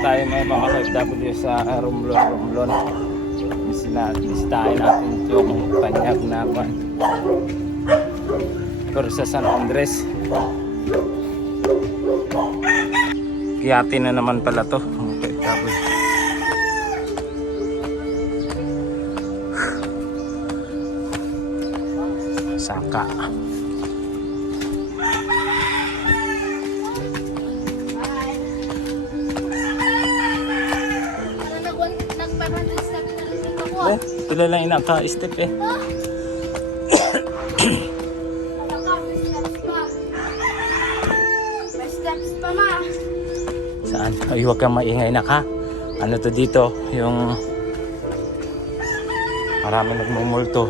tayo may mga OFW sa Romblon. Bisitahin natin yung Panyag na pero sa San Andres. Kiyati na naman pala to mga OFW. Saka tuloy lang inaka-step eh. May steps pa ma. Saan? Ay, huwag kang maingay na ka. Ano to dito? Yung marami nagmumulto.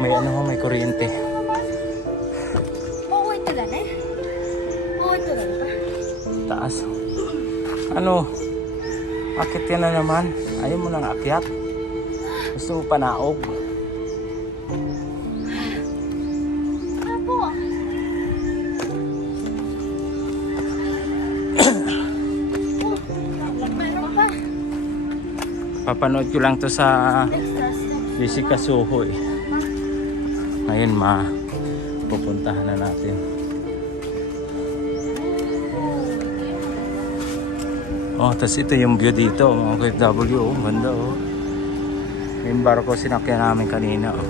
May ano ho, may kuryente. Oo, ito lang eh. Oo, ito lang pa. Taas. Ano? Akit ka na naman. Ayaw mo nang akyat. Gusto mo panaog. Apo. Meron pa. Papanood ko lang to sa Extra steps. Jessica Soho eh. Ngayon pupuntahan na natin. Oh, tas ito yung view dito, mga OFW, oh, ganda oh. Yung barko sinakyan namin kanina oh.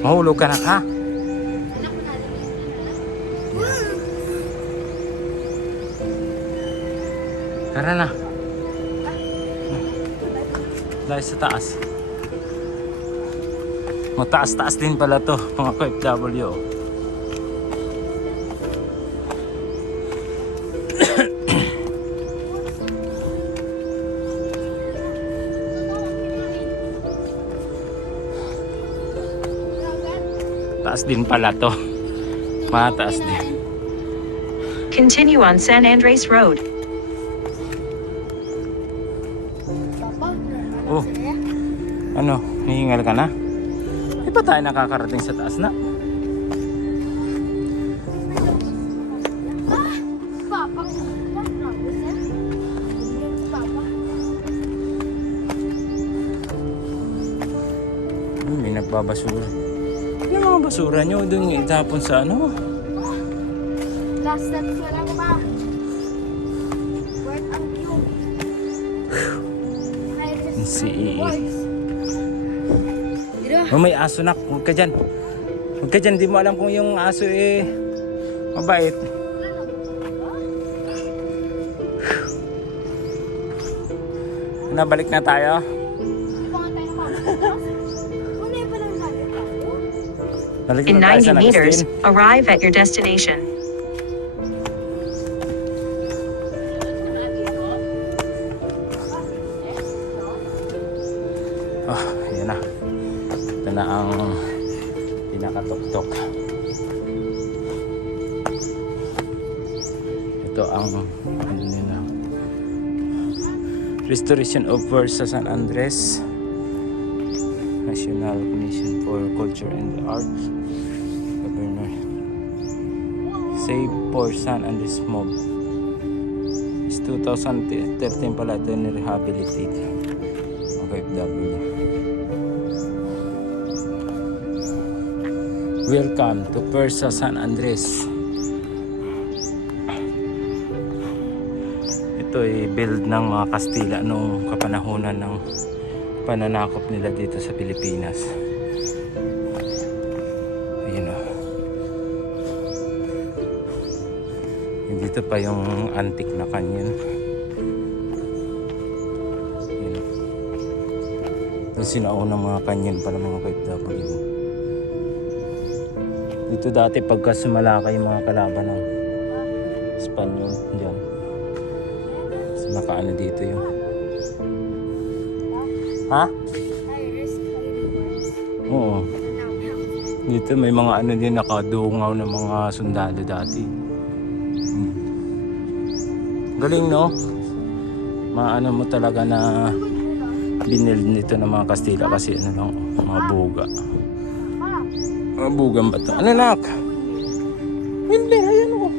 Mahulog ka na ka? Tara na. Dahil sa taas. Mataas-taas din pala to, mga OFW oh. Taas din pala to. Mataas din. Continue on San Andres Road. Papa, Oh. Ano, hihingal ka na? Di pa tayo nakakarating sa taas na? Papa. Papa. May nagbabasura. Yung mga basura nyo doon itapon sa ano? Last steps na lang pa. Work ang cube. Si oh, may aso na. Huwag ka dyan. Huwag ka dyan. Di mo alam kung yung aso eh mabait. Nabalik na tayo. Balik In na tayo sa 90 meters, Agustin. arrive at your destination. Oh, yan na. Ito na ang pinakatok-tok. Ito ang ano nila. Restoration of Words sa San Andres. National Commission for Culture and the Arts. Governor. Save for San Andres Mob. It's 2013 pala ito ni-rehabilitate. OFW. Welcome to Persa San Andres. Ito ay build ng mga Kastila noong kapanahunan ng pananakop nila dito sa Pilipinas. Ayun o. Dito pa yung antique na canyon. Ayun o. Ito sinaunang mga canyon para mga OFW. Dito dati pagka sumalakay yung mga kalaban ng Espanyol dyan. So, nakaano dito yung ha? Oo. Dito may mga ano din nakadungaw ng mga sundalo dati. Galing no? Maano mo talaga na binild nito ng mga Kastila kasi ano lang, mga buga. Mga bugang bato. Ano nak? Hindi, ayan o.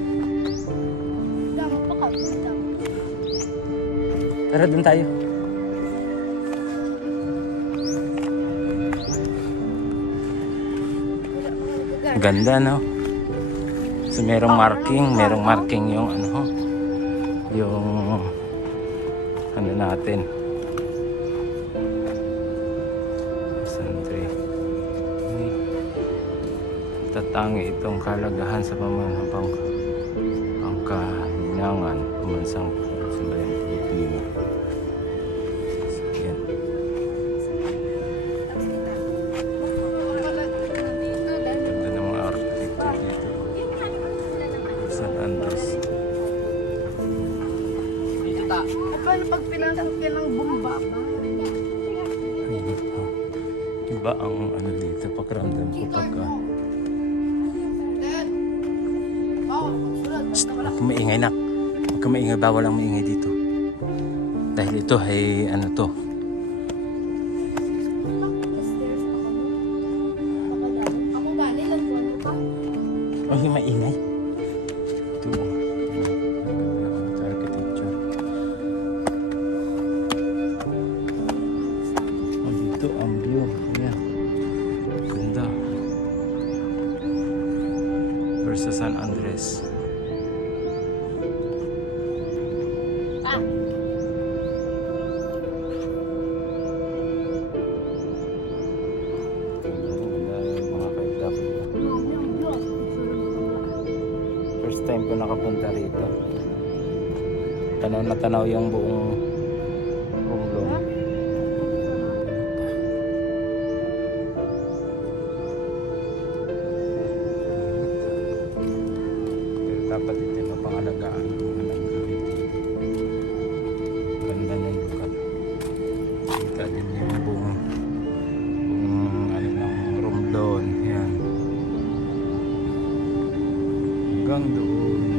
Dami pa ka. Dami. Tara, dun tayo. Ganda, no? So, merong marking yung ano, yung ano natin. Sandre. Tatangi itong kalagahan sa pamamahabang pangkahinangan pamansang sambayang Pilipino. So, yan. Ganda ng mga architecture dito. San Andres. Paano pag pinasok yan ng bumba? Iba ang ano dito, pakiramdam ko pagka huwag kang maingay, nak. Huwag kang maingay, bawal ang maingay dito. Dahil ito ay ano to. Ako galing lang po ano pa. Ay, maingay. Ito. Sa architecture. Oh, dito ang view. Ayan. Ganda. Versus San Andres. First time ko nakapunta rito. Tanaw na tanaw yung buong Romblon. Pero dapat ito na pangalagaan ng mga nag-review. Ganda ng lugar. Kita din yung buong ano ng Romblon. Yan. Hanggang doon.